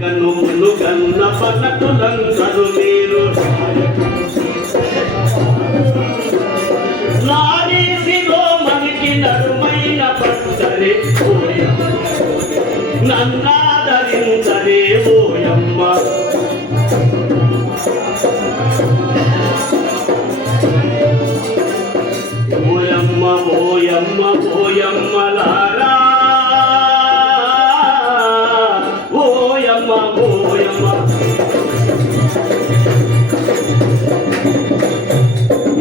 కన్ను కన్న పన్నటులందరు మీరు. నారీసిలో మనకి నడుమైన పట్టరే నన్నాదరించరే ఓయమ్మ ఓయమ్మ ఓయమ్మ ఓయమ్మలారా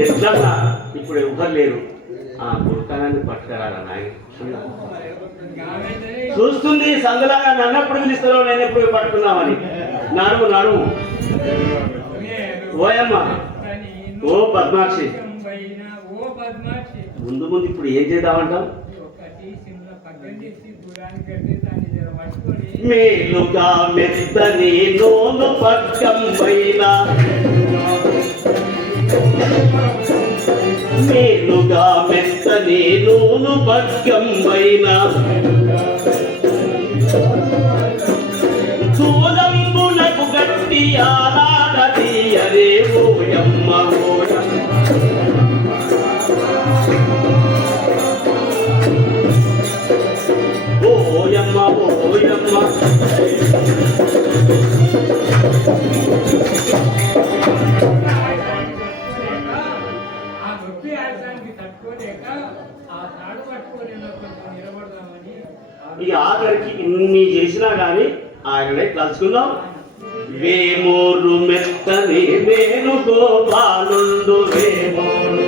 ఎట్లా ఇప్పుడు ఎవ్వరు లేరు. ఆ గుర్తాన్ని పట్టుకురారా నాయన? చూస్తుంది సందులాగా నన్నప్పుడు పిలుస్తారో నేను ఎప్పుడు పట్టుకున్నామని. నడువు నడువు ఓయమ్మ. ఓ పద్మాక్షి. ఓ ముందు ముందు ఇప్పుడు ఏం చేద్దామంటాం మేలుగా మెత్తని నోను పక్కం పైన. మేలుగా మెత్తని నూను పక్కం చూలంబులకు చూలంబునకు గట్టి ఆలాడదీయరే ఓయమ్మ ఓయమ్మ ఓయమ్మ ఓయమ్మ. తట్టుకోలేక ఈ ఆఖరికి ఇన్ని చేసినా కానీ ఆయననే కలుసుకుందాం వేమోరు మెత్తని వేణు గోపాలుండు వేమోరు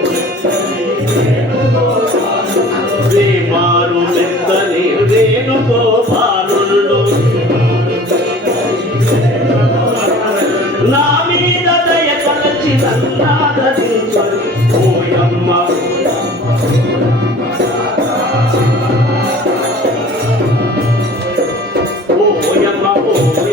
వేమారు మెత్తని వేణు గోపాలుండు నా మీద దయ కలచి నన్నాదరించని ఓయమ్మ ఓయమ్మ